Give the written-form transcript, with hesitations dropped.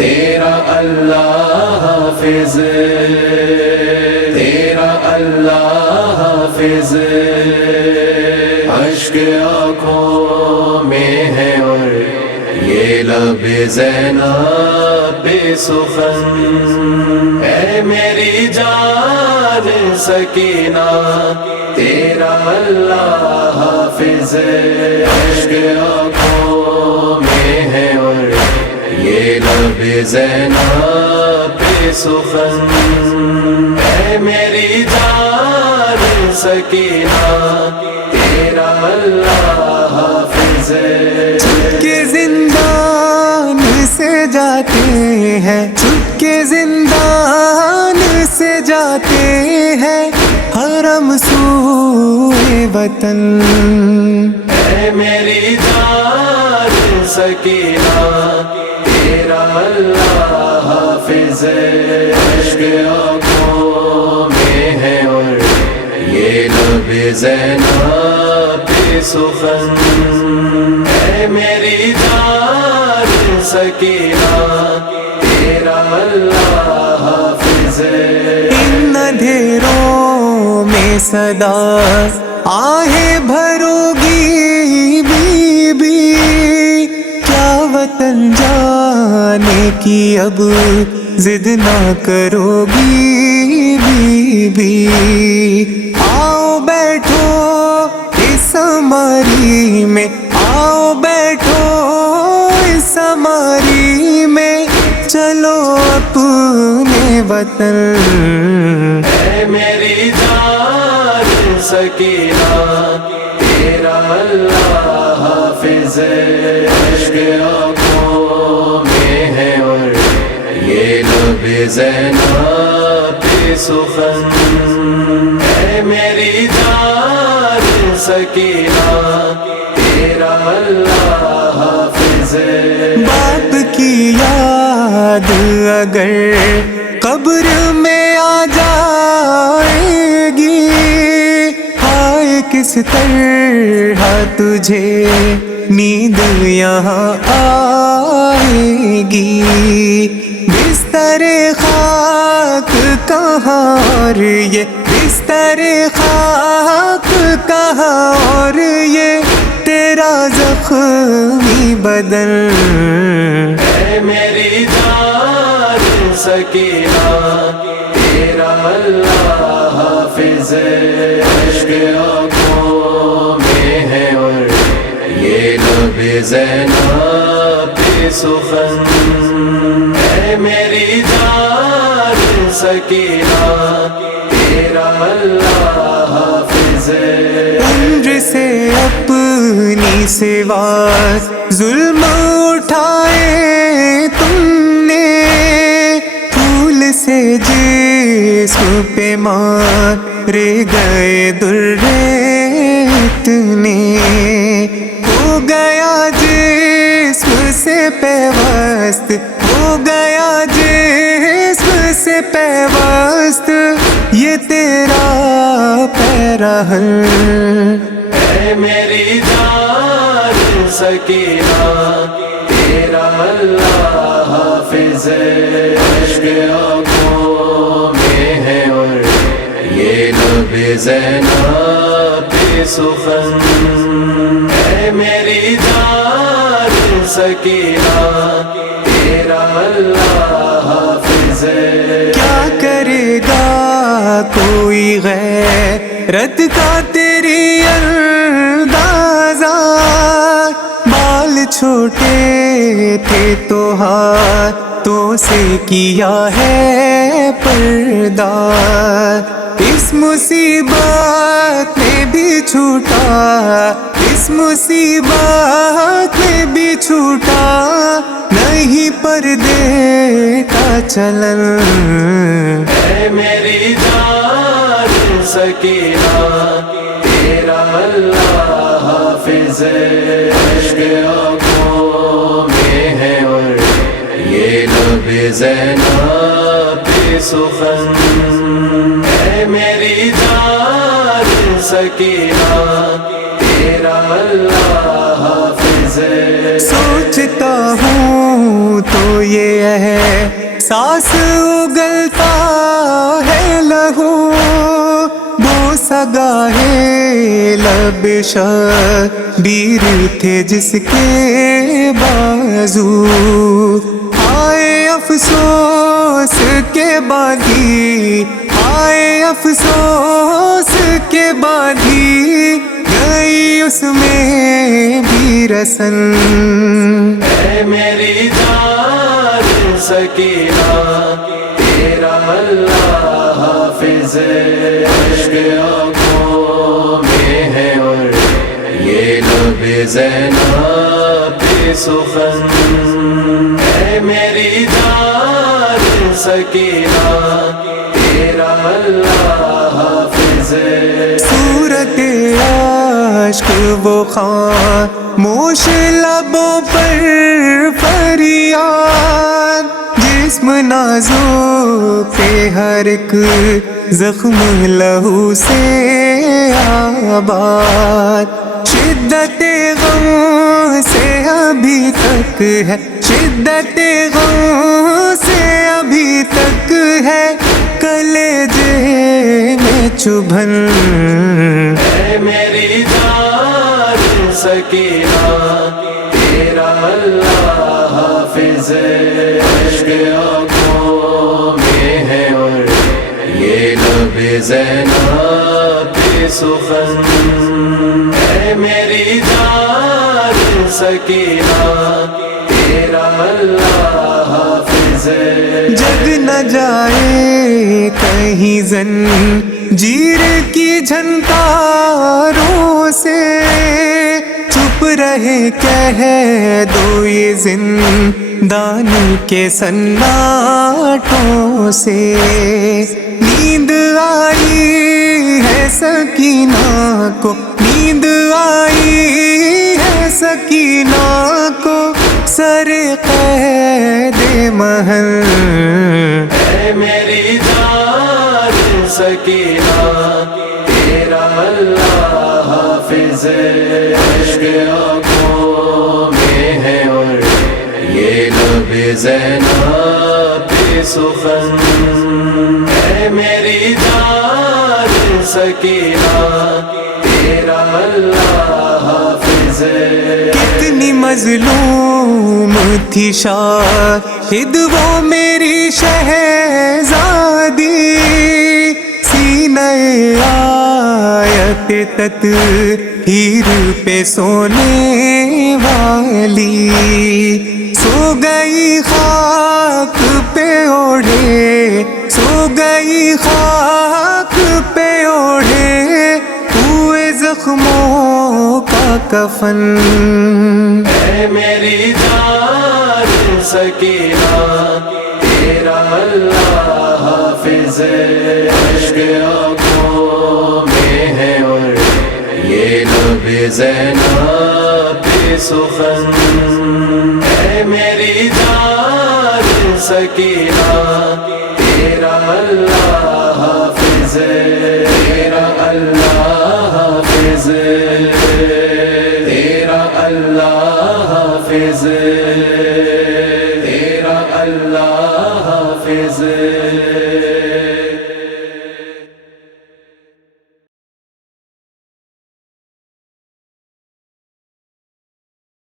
تیرا اللہ حافظ، تیرا اللہ حافظ، اشک آنکھوں میں ہے اور یہ لب زینب بے سخن، اے میری جان سکینہ تیرا اللہ حافظ، اشک آنکھوں میں ہے اور یہ لب زینب بے سخن، اے میری جان سکینہ تیرا اللہ حافظ۔ چھپ کے زندان سے جاتے ہیں، چھپ کے زندان سے جاتے ہیں، حرم سوئے وطن، اے میری جان سکینہ تیرا اللہ حافظ، اشک آنکھوں میں ہے اور یہ لب زینب بے سخن، اے میری جان سکینہ تیرا اللہ حافظ۔ ان اندھیروں میں صدا آہیں بھرو گی بی بی، کیا وطن جانے کی اب ضد نہ کرو گی بی بی، آؤ بیٹھو اس ہماری میں، آؤ بیٹھو اس ہماری میں، چلو اپنے وطن، اے میری جان سکینہ تیرا اللہ حافظ، اشک آنکھوں میں ہے اور یہ لب زینب بے سخن، اے میری جان سکینہ تیرا اللہ حافظ۔ باپ کی یاد اگر قبر میں آ جائے گی، ہائے کس طرح تجھے نیند یہاں آئے گی، بستر خاک کہاں اور یہ بستر خاک کہاں اور یہ تیرا زخمی بدن، اے میری جان سکینہ تیرا اللہ حافظ، اشک آنکھوں میں ہے اور یہ لب زینب بے سخن، اے میری جان سکینہ تیرا اللہ حافظ۔ عمر سے اپنی سوا ظلم اٹھائے تم نے، پھول سے جسم پہ مارے گئے درے اتنے، ہو گیا جسم سے پیوست، ہو گیا جسم سے پیوست یہ تیرا پیرہن، اے میری جان سکینہ تیرا اللہ حافظ، اشک آنکھوں میں ہے اور یہ لب زینب بے سخن، اے میری جان سکینہ تیرا اللہ حافظ۔ کیا کرے گا کوئی غیرت کا تیری اندازہ، بال چھوٹے تھے تو ہاتھوں سے کیا ہے پردہ، اس مصیبت میں بھی چھوٹا، اس مصیبت میں بھی چھوٹا نہیں پردے کا چلن، اے میری جان سکینہ تیرا اللہ حافظ، اشک آنکھوں میں ہے اور یہ لب زینب بے سخن، اے میری جان سکینہ تیرا اللہ حافظ۔ سوچتا ہوں تو یہ ہے سانس اگلتا ہے لہو بوسہ گاہے لب شبیر تھے جس کے بازو آئے افسوس کے باندھی آئے افسوس کے باندھی گئی اس میں بھی رسن اے میری جان سکینہ تیرا اللہ حافظ عشق آنکھوں میں ہے اور یہ لب زینب پہ سخن اے میری جان سکینہ تیرا اللہ حافظ صورت عشق وہ خاموش لبوں پر فریاد جسم نازک پہ ہر ایک زخم لہو سے آباد شدت غم سے ابھی تک ہے شدت غم سے ابھی تک ہے کلیجے میں چبھن اے میری جان سکینہ تیرا اللہ حافظ عشق آنکھوں میں ہے اور یہ لب زینب پہ سخن اے میری جان سکینہ تیرا اللہ حافظ جگ نہ جائے کہیں زنجیر کی جھنکاروں سے چپ رہے کہہ دو یہ زندان کے سناٹوں سے نیند آئی ہے سکینہ کو نیند آئی ہے سکینہ کو سر قید محل اے میری جان سکینہ تیرا اللہ حافظ عشق آنکھوں میں ہے اور یہ لب زینب پہ سخن اے میری جان سکینہ تیرا اللہ حافظ کتنی مظلوم تھی شاہد وہ میری شہزادی سینہ آیت تطہیر پہ سونے والی سو گئی خاک پہ اوڑھے سو گئی خاک پہ اوڑھے ہوئے زخموں کا کفن اے میری جان سکینہ تیرا اللہ حافظ عشق آنکھوں میں ہے اور یہ لب زینب پہ سخن اے میری جان سکینہ تیرا اللہ حافظ تیرا اللہ حافظ تیرا اللہ حافظ تیرا اللہ حافظ